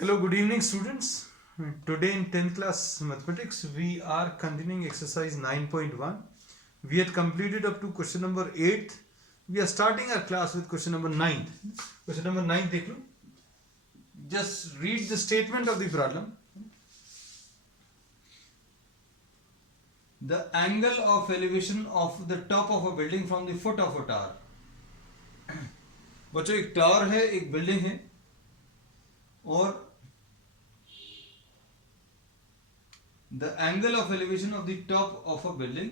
Hello, good evening, students. Today in 10th class mathematics, we are continuing exercise 9.1. We had completed up to question number 8. We are starting our class with question number 9. Question number 9, dekh lo. Just read the statement of the problem. The angle of elevation of the top of a building from the foot of a tower. बच्चों एक tower है, एक building है और the angle of elevation of the top of a building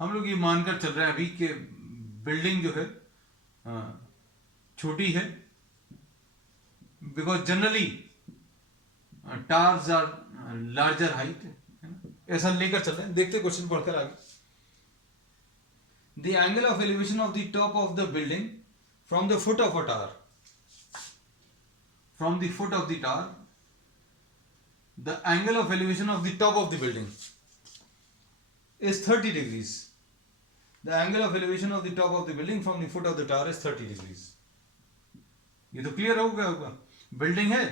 हम लोग ये मानकर चल रहे हैं अभी कि बिल्डिंग जो है छोटी है because generally towers are larger height, ऐसा लेकर चल रहे हैं. देखते क्वेश्चन पढ़कर आगे. The angle of elevation of the top of the building from the foot of a tower. From the foot of the tower, the angle of elevation of the top of the building is 30 degrees. The angle of elevation of the top of the building from the foot of the tower is 30 degrees. ये तो clear हो गया होगा. Building है,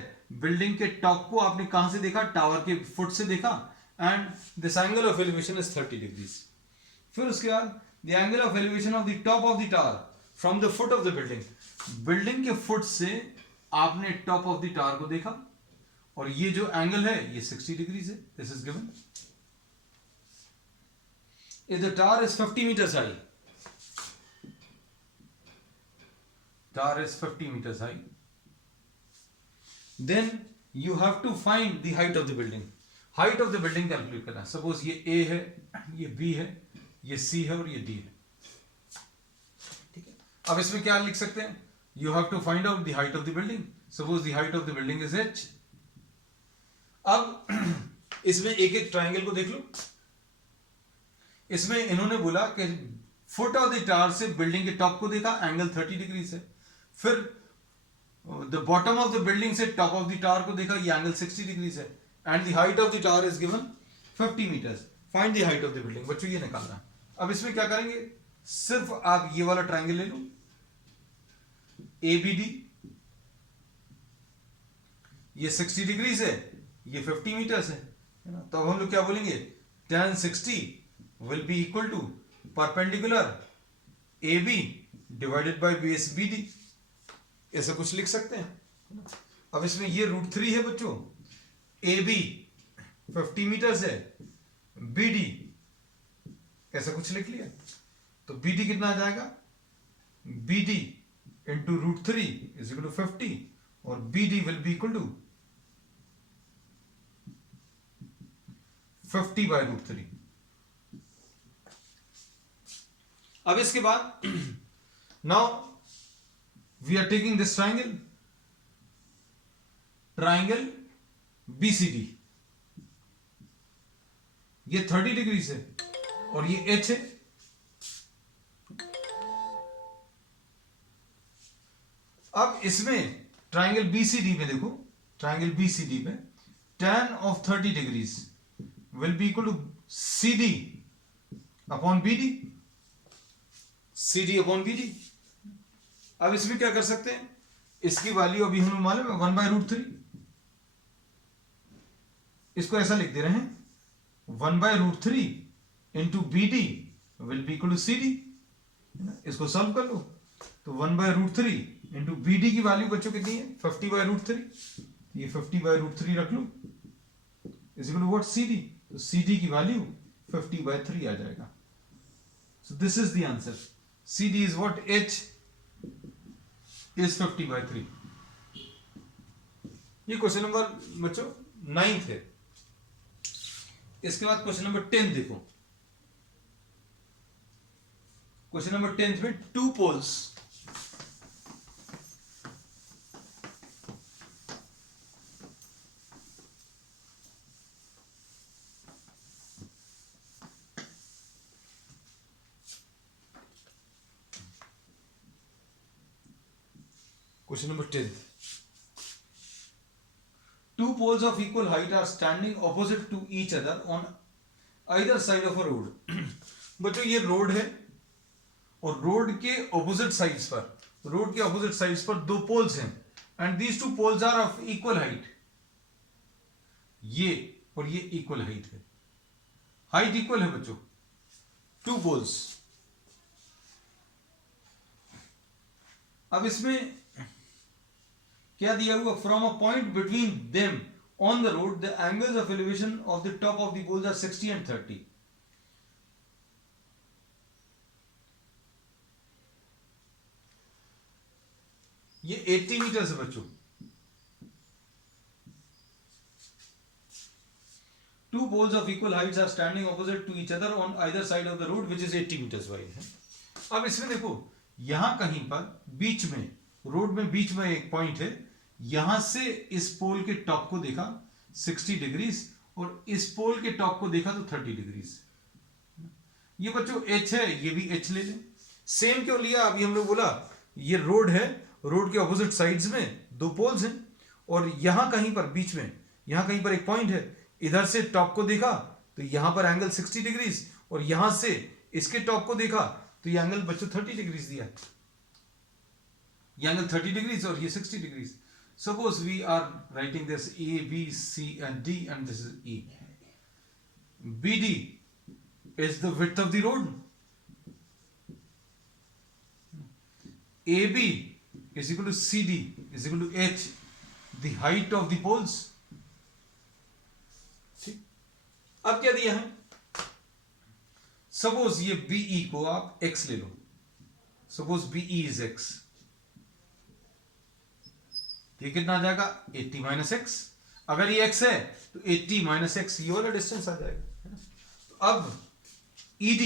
building के top को आपने कहां से देखा? टावर के फुट से देखा. And this angle of elevation is 30 degrees. फिर उसके बाद the angle of elevation of the top of the tower from the foot of the building. Building के फुट से आपने टॉप ऑफ द टावर को देखा और ये जो एंगल है ये 60 डिग्रीज है. This is given. If the tower is 50 meters high, tower is 50 meters high, then you have to find the height of the building. Height of the building calculate करना. Suppose ये A है, ये B है, ये C है और ये D है. ठीक है. अब इसमें क्या लिख सकते हैं? You have to find out the height of the building. Suppose the height of the building is H. अब इसमें एक एक ट्राइंगल को देख लो. इसमें इन्होंने बोला कि फुट ऑफ द टावर से बिल्डिंग के टॉप को देखा, एंगल 30 डिग्री से. फिर the bottom of the building से टॉप ऑफ द टावर को देखा, ये एंगल 60 डिग्री है. And the height of the tower is given 50 metres. Find the height of the building. बच्चों ये निकालना है. अब इसमें क्या करेंगे? सिर्फ आप ये वाला ट्राइंगल ले लो, ABD. ये 60 डिग्री है, ये 50 मीटर्स है ना. तो अब हम लोग क्या बोलेंगे? tan 60 will be equal to perpendicular AB divided by base BD. ऐसा कुछ लिख सकते हैं. अब इसमें ये √3 है बच्चों. AB 50 मीटर्स है, BD ऐसा कुछ लिख लिया. तो BD कितना आ जाएगा? BD into √3 is equal to 50 और BD will be equal to 50 by √3. अब इसके बाद now we are taking this triangle BCD. ये 30 डिग्री से और ये H है. अब इसमें ट्राइंगल BCD में देखो, ट्राइंगल BCD में tan of 30 degrees will be equal to CD upon BD. CD upon BD. अब इसमें क्या कर सकते हैं? इसकी वैल्यू अभी हमें मालूम है 1 by √3. इसको ऐसा लिख दे रहे हैं 1 by √3 into BD will be equal to CD. इसको सॉल्व कर लो तो 1 by √3 into BD की वैल्यू बच्चों कितनी है? 50 by √3. ये 50 by √3 रख लो is equal to what? CD. तो CD की वैल्यू 50 by 3 आ जाएगा. So this is the answer. CD is what? H is 50 by 3. ये क्वेश्चन नंबर बच्चों 9th है. इसके बाद क्वेश्चन नंबर 10 देखो. क्वेश्चन नंबर 10 में 2 poles. Question number 10. 2 poles of equal height are standing opposite to each other on either side of a road. बच्चों ये road है और रोड के ऑपोजिट साइड्स पर दो पोल्स हैं and these two poles are of equal height. ये और ये इक्वल हाइट है, हाइट इक्वल है बच्चों, टू पोल्स. अब इसमें क्या दिया हुआ, from a point between them on the road the angles of elevation of the top of the poles are 60 and 30. ये 80 मीटर है बच्चों. Two poles of equal heights are standing opposite to each other on either side of the road, which is 80 meters wide है. अब इसमें देखो, यहां कहीं पर बीच में, रोड में बीच में एक पॉइंट है, यहां से इस पोल के टॉप को देखा 60 डिग्रीज और इस पोल के टॉप को देखा तो 30 डिग्रीज. ये बच्चों H है, ये भी H ले लें. सेम क्यों लिया, अभी हमने बोला ये रोड है, रोड के ऑपोजिट साइड्स में दो पोल्स हैं और यहां कहीं पर बीच में, यहां कहीं पर एक पॉइंट है, इधर से टॉप को देखा तो यहां पर एंगल 60 डिग्रीज और यहां से इसके टॉप को देखा तो ये एंगल बच्चों 30 डिग्रीज दिया. ये एंगल 30 डिग्रीज और ये 60 degrees. Suppose we are writing this A B C and D and this is E. B D is the width of the road. A B is equal to CD is equal to H, the height of the poles. ठीक, अब क्या दिया है, suppose ये BE को आप X ले लो. सपोज BE is X, ये कितना आ जाएगा 80 माइनस एक्स. अगर ये X है तो 80 माइनस एक्स ये वाला डिस्टेंस आ जाएगा. तो अब ED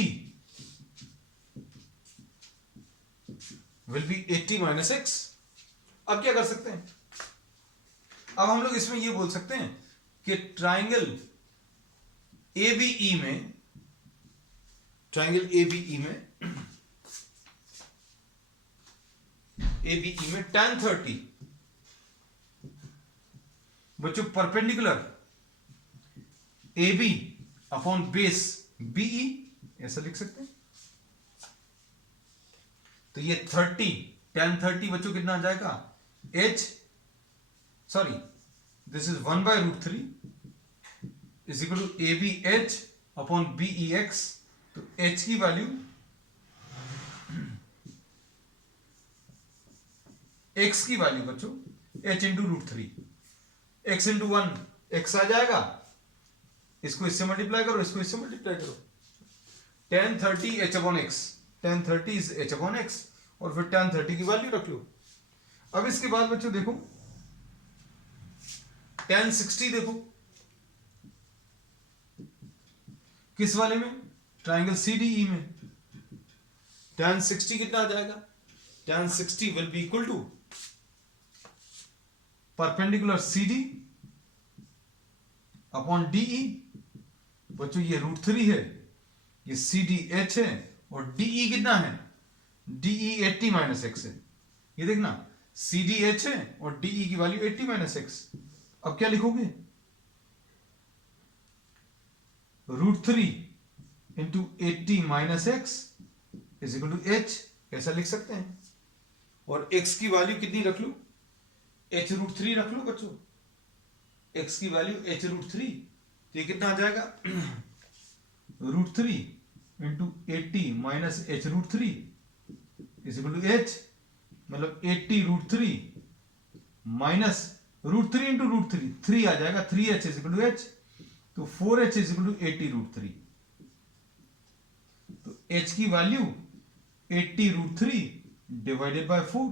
will be 80 minus x. अब क्या कर सकते हैं, अब हम लोग इसमें ये बोल सकते हैं कि ट्राइंगल ABE में tan 30 बच्चों perpendicular AB upon base BE, ऐसा लिख सकते हैं. तो ये 30 tan 30 बच्चों कितना आ जाएगा, this is 1/√3 is equal to ABH upon BEX. तो H की वैल्यू X की वैल्यू बच्चों H into √3, X into 1 X आ जाएगा, इसको इससे मल्टीप्लाई करो, इसको इससे मल्टीप्लाई करो. tan 30 H upon X, tan 30 is H upon X और फिर tan 30 की वैल्यू रख लो. अब इसके बाद बच्चों देखो tan 60 देखो किस वाले में, ट्राइंगल CDE में. tan 60 कितना आ जाएगा, tan 60 will be equal to perpendicular CD upon DE. बच्चों ये √3 है, ये CDH है और DE कितना है, DE 80 माइनस एक्स है. ये देखना CDH है और DE की वैल्यू 80 माइनस एक्स. अब क्या लिखोगे, √3 into 80 minus X is equal to H, ऐसा लिख सकते हैं. और X की वैल्यू कितनी रख लो, H √3 रख लो बच्चों. X की वैल्यू H √3, तो ये कितना आ जाएगा √3 into 80 minus H √3 is equal to H, मतलब 80 √3 माइनस √3 इंटू √3, 3 आ जाएगा, 3H is equal to H. तो 4H इज इक्वल टू 80 √3. तो H की वैल्यू 80 √3 डिवाइडेड बाय 4,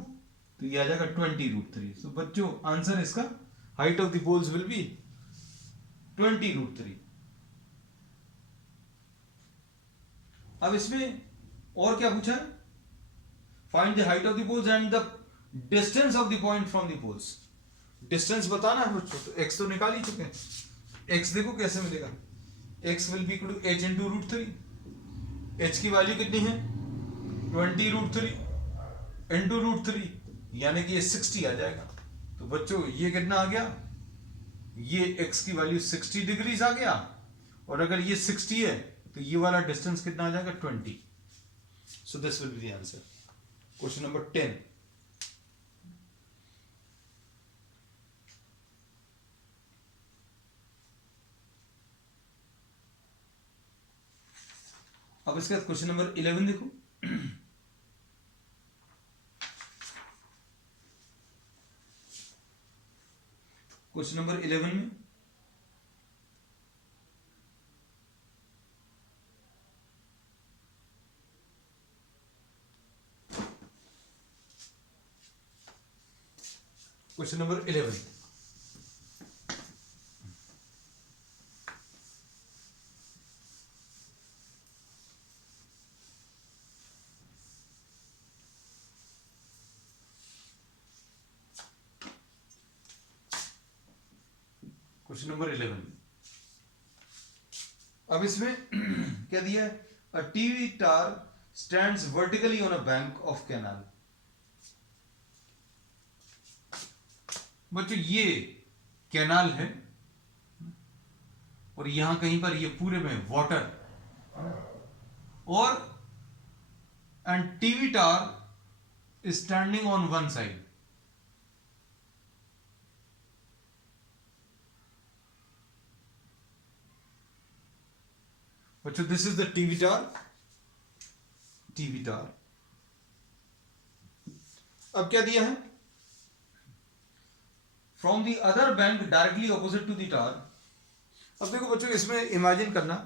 तो ये आ जाएगा 20 √3. तो बच्चों आंसर इसका height of the poles will be 20 √3. अब इसमें और क्या पूछा है, find the height of the poles and the distance of the point from the poles. Distance बताना है बच्चों, तो x तो निकाल ही चुके हैं. x देखो कैसे मिलेगा, x will be equal to h into √3. h की वैल्यू कितनी है 20 √3 इंटू √3, यानी कि ये 60 आ जाएगा. तो बच्चों ये कितना आ गया ये x की वैल्यू 60 डिग्रीज आ गया, और अगर ये 60 है तो ये वाला डिस्टेंस कितना आ जाएगा 20. So this will be the answer. Question number 10. अब इसके बाद क्वेश्चन नंबर 11 देखो. क्वेश्चन नंबर 11 में क्वेश्चन नंबर 11. Question number 11. अब इसमें क्या दिया है? A TV tar stands vertically on a bank of canal. बच्चों ये कैनाल है और यहां कहीं पर ये पूरे में वाटर, और and TV tower standing on one side. बच्चों this is the TV tower. TV tower. अब क्या दिया है? From the other bank directly opposite to the tower. अब देखो बच्चों, इसमें इमेजिन करना,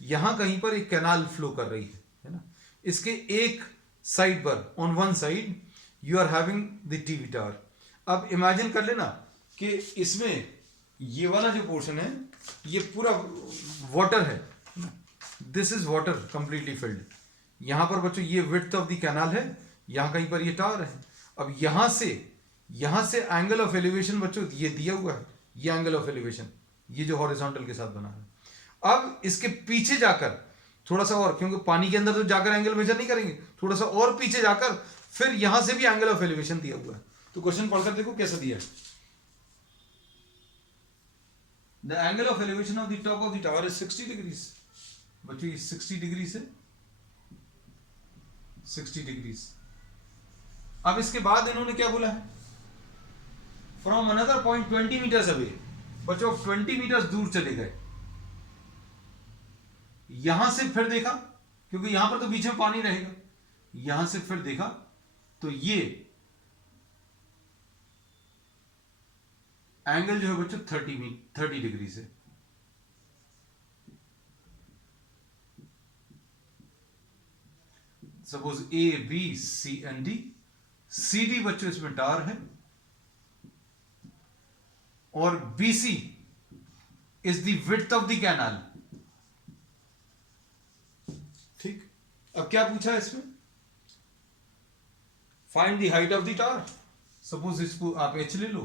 यहां कहीं पर एक कैनाल फ्लो कर रही है ना. इसके एक साइड पर, on one side you are having the TV tower. अब इमेजिन कर लेना कि इसमें ये वाला जो पोर्शन है ये पूरा वाटर है. This is water completely filled. यहां पर बच्चों ये विड्थ ऑफ द कैनाल है, यहां कहीं पर ये टावर है. अब यहां से एंगल ऑफ एलिवेशन बच्चों ये दिया हुआ है, ये एंगल ऑफ एलिवेशन, ये जो हॉरिजॉन्टल के साथ बना है. अब इसके पीछे जाकर थोड़ा सा और, क्योंकि पानी के अंदर तो जाकर एंगल मेजर नहीं करेंगे, थोड़ा सा और पीछे जाकर फिर यहां से भी एंगल ऑफ एलिवेशन दिया हुआ है. तो क्वेश्चन पढ़कर देखो कैसा दिया है. The angle of elevation of the top of the tower is 60 degrees. बच्चों ये 60 डिग्री से 60 डिग्रीज. अब इसके बाद इन्होंने क्या बोला है? From another point 20 metres away. बच्चों 20 मीटर्स दूर चले गए. यहां से फिर देखा, क्योंकि यहां पर तो बीच में पानी रहेगा, यहां से फिर देखा तो ये एंगल जो है बच्चों 30 डिग्री से. Suppose A B C and D. C D बच्चों इसमें टार है, और BC is the width of the canal. ठीक. अब क्या पूछा है इसमें? Find the height of the tower. Suppose इसको आप H ले लो,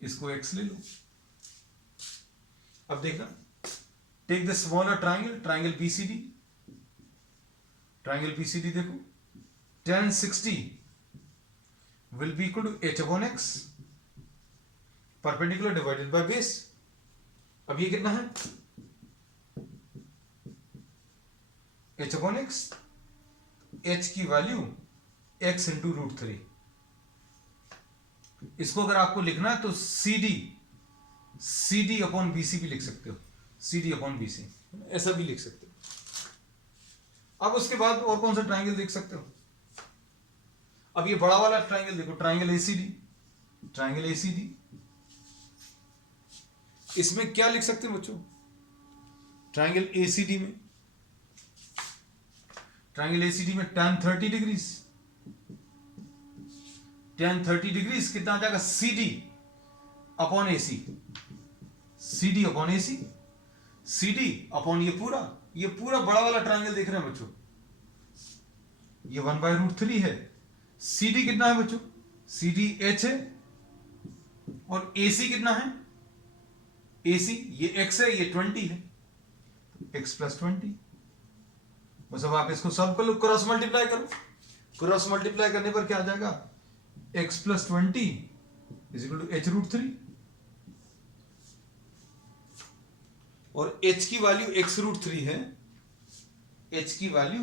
इसको X ले लो. अब देखना, take the smaller triangle BCD. Triangle BCD देखो, tan 60 will be equal to H upon X, perpendicular divided by base. अब ये कितना है? H upon X. H की वैल्यू X इंटू √3. इसको अगर आपको लिखना है तो CD अपॉन BC भी लिख सकते हो. CD अपॉन BC ऐसा भी लिख सकते हो. अब उसके बाद और कौन सा ट्राइंगल देख सकते हो? अब ये बड़ा वाला ट्राइंगल देखो, ट्राइंगल ACD. ट्राइंगल ACD, इसमें क्या लिख सकते हो बच्चों? ट्राइंगल ACD में, ट्राइंगल ACD में tan 30 डिग्रीज. tan 30 डिग्रीज कितना आ जाएगा? CD upon AC. CD upon AC. CD upon ये पूरा बड़ा वाला ट्राइंगल देख रहे हैं बच्चों, ये 1/√3 है. CD कितना है बच्चों? CD H है, और AC कितना है? AC ये X है, ये 20 है, X + 20. बस अब आप इसको सॉल्व कर लो, क्रॉस मल्टीप्लाई करो. क्रॉस मल्टीप्लाई करने पर क्या आ जाएगा? X + 20 = H√3. और h की वैल्यू x√3 है, h की वैल्यू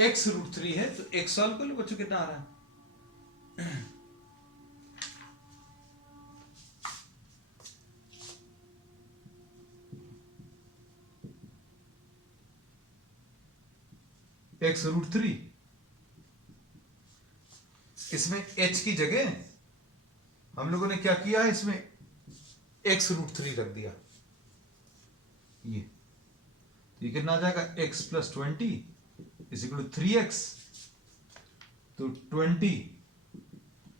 x√3 है, तो x सॉल्व कर लो बच्चों, कितना आ रहा है? x√3, इसमें h की जगह हम लोगों ने क्या किया है, इसमें x√3 रख दिया। ये तो ये कितना आ जाएगा, x + 20 = 3x, तो 20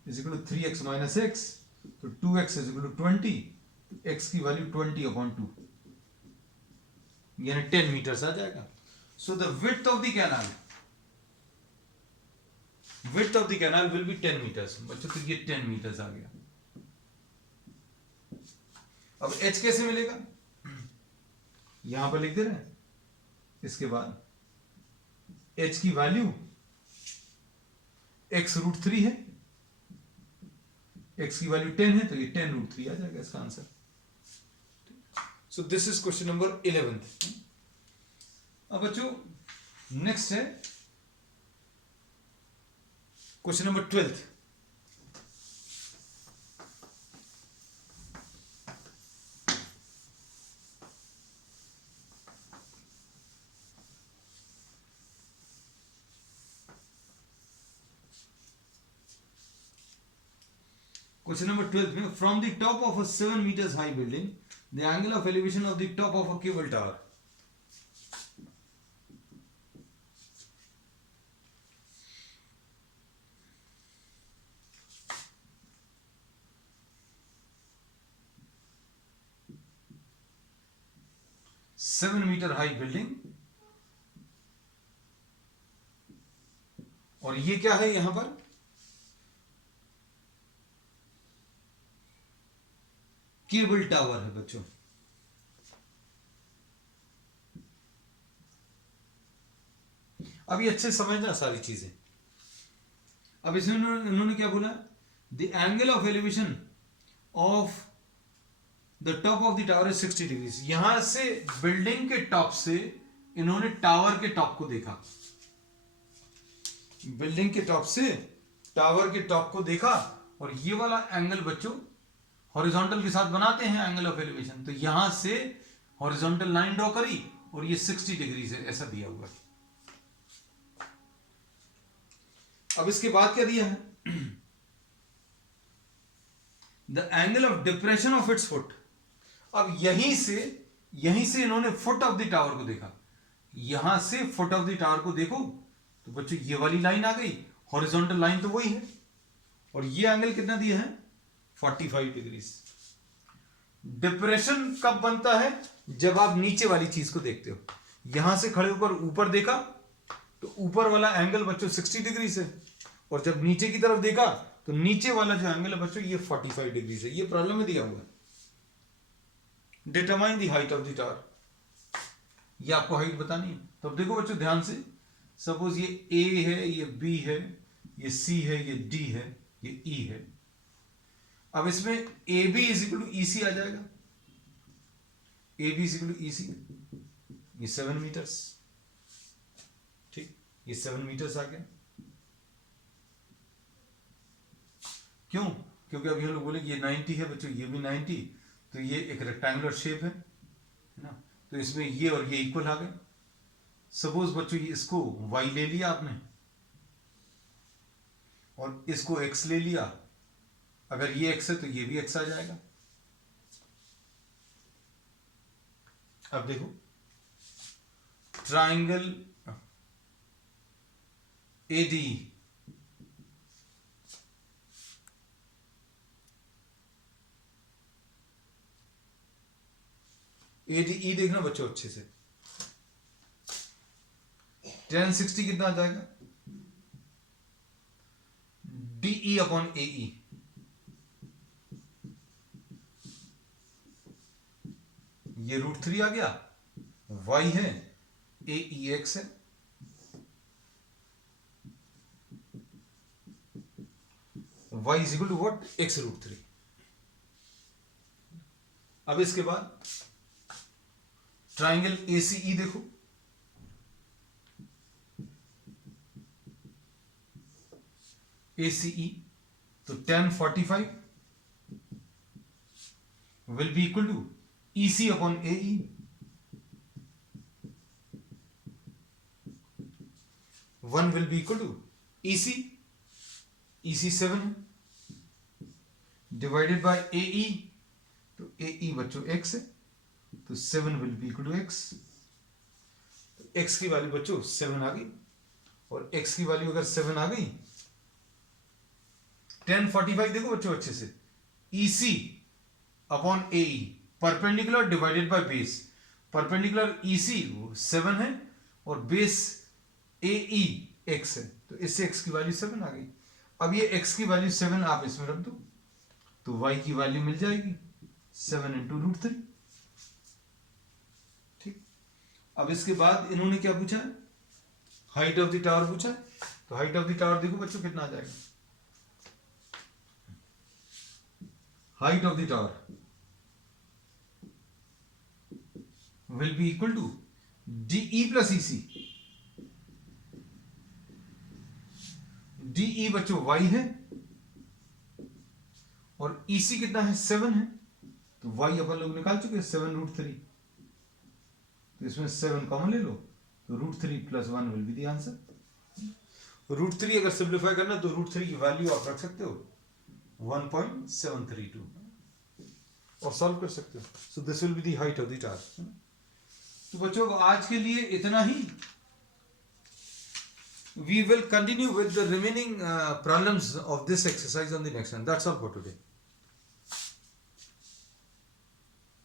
= 3x - x, तो 2x = 20, तो x की वैल्यू 20/2 यानी 10 मीटर्स आ जाएगा। So the width of the canal will be 10 metres. बच्चों तो ये 10 मीटर्स आ गया। अब h कैसे मिलेगा, यहां पर लिख दे रहे हैं। इसके बाद h की वैल्यू x√3 है, x की वैल्यू 10 है, तो ये 10√3 आ जाएगा इसका answer. So this is question number 11। अब बच्चों नेक्स्ट है क्वेश्चन नंबर 12। Question number 12 में from the top of a 7 meters high building, the angle of elevation of the top of a cable tower. Seven metre high building, और ये क्या है यहां पर, केबल टावर है बच्चों। अभी अच्छे समझना सारी चीजें। अब इसमें उन्होंने क्या बोला, the angle of elevation of the top of the tower is 60 degrees. यहां से बिल्डिंग के टॉप से इन्होंने टावर के टॉप को देखा, बिल्डिंग के टॉप से टावर के टॉप को देखा, और ये वाला एंगल बच्चों हॉरिजॉन्टल के साथ बनाते हैं एंगल ऑफ एलिवेशन। तो यहां से हॉरिजॉन्टल लाइन ड्रॉ करी और ये 60 डिग्री से ऐसा दिया हुआ है। अब इसके बाद क्या दिया है, the angle of depression of its foot. अब यहीं से इन्होंने फुट ऑफ द टावर को देखा। यहां से फुट ऑफ द टावर को देखो तो बच्चों ये वाली लाइन आ गई, हॉरिजॉन्टल लाइन तो वही है, और ये एंगल कितना दिया है, 45 डिग्री। डिप्रेशन कब बनता है, जब आप नीचे वाली चीज को देखते हो। यहां से खड़े होकर ऊपर देखा तो ऊपर वाला एंगल बच्चों 60 डिग्री से, और जब नीचे की तरफ देखा तो नीचे वाला जो एंगल है बच्चों ये 45 डिग्री से। ये प्रॉब्लम में दिया हुआ है, determine the height of the tower. ये आपको हाइट बतानी है। तो अब देखो बच्चों ध्यान से, सपोज ये ए है, ये बी है, ये सी है, ये डी है, ये ई है। अब इसमें ए बी = EC आ जाएगा। ए बी = EC, ये 7 मीटर्स, ठीक, ये 7 मीटर्स आ गया। क्यों, क्योंकि अभी हम लोग बोले कि ये 90 है बच्चों, ये भी 90, तो ये एक रेक्टेंगुलर शेप है ना, तो इसमें ये और ये इक्वल आ गए। सपोज बच्चों ये इसको y ले लिया आपने और इसको x ले लिया, अगर ये x है तो ये भी x आ जाएगा। अब देखो ट्राइंगल ADE, ADE देखना बच्चों अच्छे से, tan 60 कितना आ जाएगा, DE/AE। ये √3 आ गया, y है, AEX है, y = what, x√3। अब इसके बाद ट्राइंगल ACE देखो, ACE, तो tan 45 will be equal to EC upon AE. One will be equal to EC, EC 7 divided by AE, तो AE बच्चों x है, तो 7 will be equal to x. तो x की वैल्यू बच्चों 7 आ गई, और x की वैल्यू अगर 7 आ गई, tan 45 देखो बच्चों अच्छे से, EC upon AE, perpendicular divided by base, perpendicular EC 7 है और बेस AE x है, तो इससे x की वैल्यू 7 आ गई. अब ये x की वैल्यू 7 आप इसमें रख दो, तो y की वैल्यू मिल जाएगी 7 इंटू रूट 3. ठीक. अब इसके बाद इन्होंने क्या पूछा है, हाइट ऑफ द टावर पूछा है. तो हाइट ऑफ द टावर देखो बच्चों कितना आ जाएगा, height of the tower will be equal to DE plus EC. DE बच्चों y है और EC कितना है 7 है, तो y अपन लोग निकाल चुके हैं 7 रूट 3, तो इसमें 7 कॉमन ले लो, तो root 3 plus 1 will be the answer. Root 3 अगर सिंप्लीफाई करना तो रूट 3 की वैल्यू आप रख सकते हो 1.732 और सॉल्व कर सकते हो. So this will be the height of the tower. तो बच्चों आज के लिए इतना ही. We will continue with the remaining problems of this exercise on the next one. That's all for today.